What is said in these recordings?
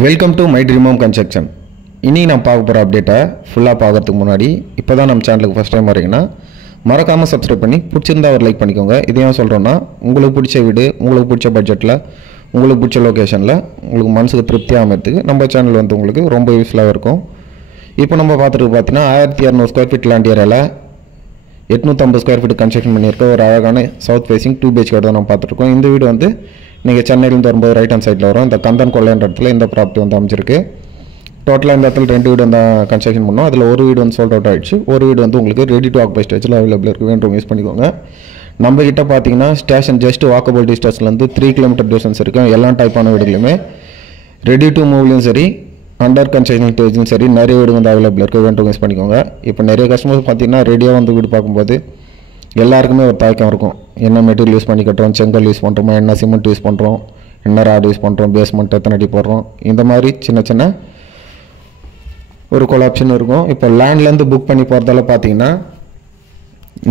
Welcome to my dream home construction. இன்றைக்கி நான் பார்க்க போகிற அப்டேட்டை ஃபுல்லாக பார்க்குறதுக்கு முன்னாடி இப்போ தான் நம்ம சேனலுக்கு ஃபஸ்ட் டைம் வரீங்கன்னா மறக்காமல் சப்ஸ்கிரைப் பண்ணி பிடிச்சிருந்தா ஒரு லைக் பண்ணிக்கோங்க. இதையும் சொல்கிறோன்னா உங்களுக்கு பிடிச்ச வீடு, உங்களுக்கு பிடிச்ச பட்ஜெட்டில், உங்களுக்கு பிடிச்ச லொக்கேஷனில், உங்களுக்கு மனசுக்கு திருப்தியாக அமைறதுக்கு நம்ம சேனல் வந்து உங்களுக்கு ரொம்ப யூஸ்ஃபுல்லாக இருக்கும். இப்போ நம்ம பார்த்துட்டு பார்த்தீங்கன்னா 1200 ஸ்கொயர் ஃபீட் லேண்ட் ஏரியாவில் 850 ஸ்கொயர் ஃபீட் கன்ஸ்ட்ரக்ஷன் பண்ணியிருக்க ஒரு அழகான சவுத் ஃபேசிங் 2 BHK தான் நம்ம பார்த்துருக்கோம். இந்த வீடு வந்து நீங்கள் சென்னையிலேருந்து வரும்போது ரைட் ஹேண்ட் சைடில் வரும். இந்த கந்தன் கொள்ளைன்ற இடத்துல இந்த ப்ராப்பர்ட்டி வந்து அமைச்சிருக்கு. டோட்டலாக இந்த இடத்துல 2 வீடு வந்து கன்ஸ்ட்ரக்ஷன் பண்ணோம். அதில் ஒரு வீடு வந்து சோல்ட் அவுட் ஆகிடுச்சு. ஒரு வீடு வந்து உங்களுக்கு ரெடி டு ஆக்குபை ஸ்டேஜில் அவைலபிள் இருக்குது. வேண்டும் யூஸ் பண்ணிக்கோங்க. நம்ம கிட்ட பார்த்தீங்கன்னா ஸ்டேஷன் ஜஸ்ட் வாக்கபிள் டிஸ்டன்ஸ்லேருந்து 3 கிலோமீட்டர் டிஸ்டன்ஸ் இருக்கும். எல்லா டைப்பான வீடுகளுமே ரெடி டு மூவ்லையும் சரி, அண்டர் கன்ஸ்ட்ரக்ஷன் ஸ்டேஜ்லையும் சரி நிறைய வீடு வந்து அவைலபிள் இருக்குது. வேண்டும் யூஸ் பண்ணிக்கோங்க. இப்போ நிறைய கஸ்டமர்ஸ் பார்த்தீங்கன்னா ரெடியாக வந்து வீடு பார்க்கும்போது எல்லாருக்குமே ஒரு தயக்கம் இருக்கும். என்ன மெட்டீரியல் யூஸ் பண்ணி கட்டுறோம், செங்கல் யூஸ் பண்ணுறோமா, என்ன சிமெண்ட் யூஸ் பண்ணுறோம், என்ன ராட் யூஸ் பண்ணுறோம், பேஸ்மெண்ட் எத்தனை அடி போடுறோம், இந்த மாதிரி சின்ன சின்ன ஒரு கொலாப்ஷன் இருக்கும். இப்போ லேண்ட்லேருந்து புக் பண்ணி போகிறதால பார்த்தீங்கன்னா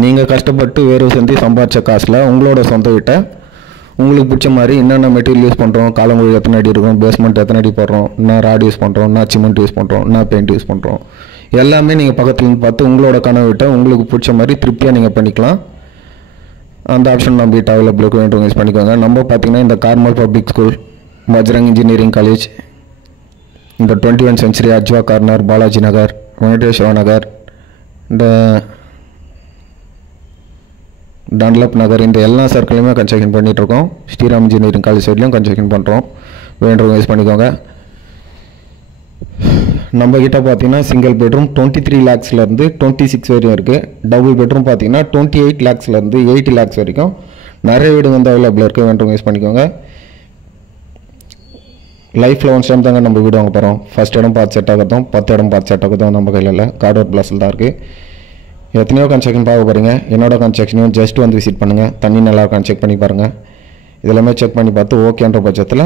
நீங்கள் கஷ்டப்பட்டு வேறு செஞ்சு சம்பாதிச்ச காசில் உங்களோட சொந்த வீட்டை உங்களுக்கு பிடிச்ச மாதிரி என்னென்ன மெட்டீரியல் யூஸ் பண்ணுறோம், காலங்குழி எத்தனை அடி இருக்கும், பேஸ்மெண்ட் எத்தனை அடி போடுறோம், என்ன ராட் யூஸ் பண்ணுறோம், என்ன சிமெண்ட் யூஸ் பண்ணுறோம், என்ன பெயிண்ட் யூஸ் பண்ணுறோம், எல்லாமே நீங்கள் பக்கத்துலேருந்து பார்த்து உங்களோட கனவு வீட்டை உங்களுக்கு பிடிச்ச மாதிரி திருப்தியாக நீங்கள் பண்ணிக்கலாம். அந்த ஆப்ஷன் நம்ம வீட்டை அவைலபிளுக்கு வேண்டும் யூஸ் பண்ணிக்கோங்க. நம்ம பார்த்தீங்கன்னா இந்த Carmel public school, Bajrang engineering college, இந்த 21 சென்ச்சுரி அஜ்வா கார்னர், பாலாஜி நகர், வெங்கடேஸ்வரா நகர், இந்த டன்லப் நகர், இந்த எல்லா சர்க்கிளையுமே கன்ஸ்ட்ரக்ஷன் பண்ணிகிட்ருக்கோம். ஸ்ரீராம் இன்ஜினியரிங் காலேஜ் சைட்லையும் கன்ஸ்ட்ரக்ஷன் பண்ணுறோம். வேண்டும் யூஸ் பண்ணிக்கோங்க. நம்ம கிட்ட பார்த்தீங்கன்னா சிங்கிள் பெட்ரூம் 23 lakhsலேருந்து 26 வரையும் இருக்குது. டபுள் பெட்ரூம் பார்த்தீங்கன்னா 28 lakhsலேருந்து 80 lakhs வரைக்கும் நிறைய வீடு வந்து அவைலபிள் இருக்குது. வேண்டும் யூஸ் பண்ணிக்கோங்க. லைஃப்பில் ஒன் டைம் தாங்க நம்ம வீடு வாங்க போகிறோம். ஃபஸ்ட் இடம் பார்த்து செட் ஆகிறதும் 10 இடம் பார்த்து செட் ஆகிறதும் நம்ம கையில் இல்லை, கார்டோர் பிளாஸில் தான் இருக்குது. எத்தனையோ கன்ஸ்ட்ரக்ஷன் பார்க்க போகிறீங்க. என்னோட கன்ஸ்ட்ரக்ஷனையும் ஜஸ்ட் வந்து விசிட் பண்ணுங்கள். தண்ணி நல்லா இருக்கான்னு செக் பண்ணி பாருங்கள். இதெல்லாமே செக் பண்ணி பார்த்து ஓகேன்ற பட்சத்தில்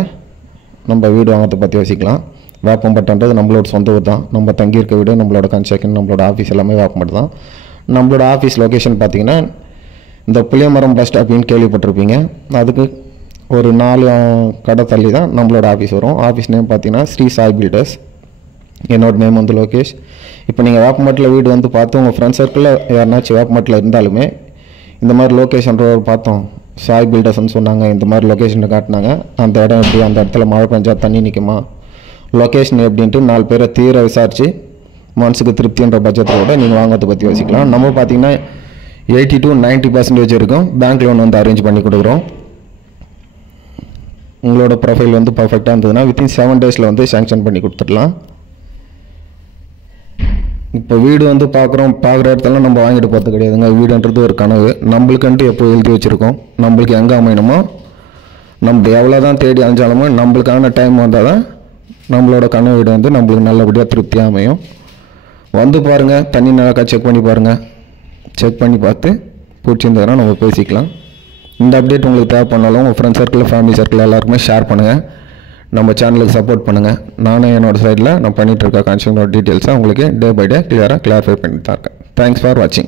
நம்ம வீடு வாங்கிறத பற்றி யோசிக்கலாம். வேப்பம்பட்டுன்றது நம்மளோட சொந்த ஊர் தான். நம்ம தங்கியிருக்க வீடு, நம்மளோட கன்ஸ்ட்ரக்ஷன், நம்மளோட ஆஃபீஸ் எல்லாமே வேப்பம்பட்டு தான். நம்மளோட ஆஃபீஸ் லொக்கேஷன் பார்த்திங்கன்னா இந்த புளியமரம் பஸ் ஸ்டாப்பின்னு கேள்விப்பட்டிருப்பீங்க. அதுக்கு ஒரு 4 கடை தள்ளி தான் நம்மளோட ஆஃபீஸ் வரும். ஆஃபீஸ் நேம் பார்த்திங்கன்னா ஸ்ரீ சாய் பில்டர்ஸ். என்னோடய நேம் வந்து லோகேஷ். இப்போ நீங்கள் வேப்பம்பட்டில் வீடு வந்து பார்த்து உங்கள் ஃப்ரெண்ட் சர்க்கிளில் யாருனாச்சும் வேப்பம்பட்டில் இருந்தாலுமே இந்த மாதிரி லொக்கேஷன் பார்த்தோம், சாய் பில்டர்ஸ்ன்னு சொன்னாங்க, இந்த மாதிரி லொக்கேஷனை காட்டினாங்க, அந்த இடம் எப்படி, அந்த இடத்துல மழை பெஞ்சா தண்ணி நிற்குமா, லொக்கேஷன் எப்படின்ட்டு 4 பேரை தீர விசாரித்து மனசுக்கு திருப்தின்ற பட்ஜெட்டோட நீங்கள் வாங்கிறத பற்றி யோசிக்கலாம். நம்ம பார்த்திங்கன்னா 80 to 90% இருக்கும். பேங்க் லோன் வந்து அரேஞ்ச் பண்ணி கொடுக்குறோம். உங்களோட ப்ரொஃபைல் வந்து பர்ஃபெக்டாக இருந்ததுன்னா வித்தின் 7 daysல வந்து சேங்ஷன் பண்ணி கொடுத்துடலாம். இப்போ வீடு வந்து பார்க்குற இடத்துல நம்ம வாங்கிட்டு போகிறது கிடையாதுங்க. வீடுன்றது ஒரு கனவு. நம்மளுக்குன்ட்டு எப்போ எழுதி வச்சுருக்கோம். நம்மளுக்கு எங்கே அமையணுமோ, நம்ம எவ்வளோ தான் தேடி அலைஞ்சாலுமோ நம்மளுக்கான டைம் வந்தால் தான் நம்மளோட கனவு வீடு வந்து நம்மளுக்கு நல்லபடியாக திருப்தியாக அமையும். வந்து பாருங்கள், தண்ணி நல்லா செக் பண்ணி பாருங்கள். செக் பண்ணி பார்த்து பிடிச்சிருந்ததுன்னா நம்ம பேசிக்கலாம். இந்த அப்டேட் உங்களுக்கு தேவைப்பட்டாலும் உங்கள் ஃப்ரெண்ட் சர்க்கிள், ஃபேமிலி சர்க்கிள் எல்லாருக்குமே ஷேர் பண்ணுங்கள். நம்ம சேனலுக்கு சப்போர்ட் பண்ணுங்கள். நானும் என்னோடய சைடில் நான் பண்ணிகிட்டு இருக்க கன்ஸ்ட்ரக்ஷனோட டீட்டெயில்ஸை உங்களுக்கு டே பை டே கிளியராக கிளாரிஃபை பண்ணி தான் இருக்கேன். தேங்க்ஸ் ஃபார் வாட்சிங்.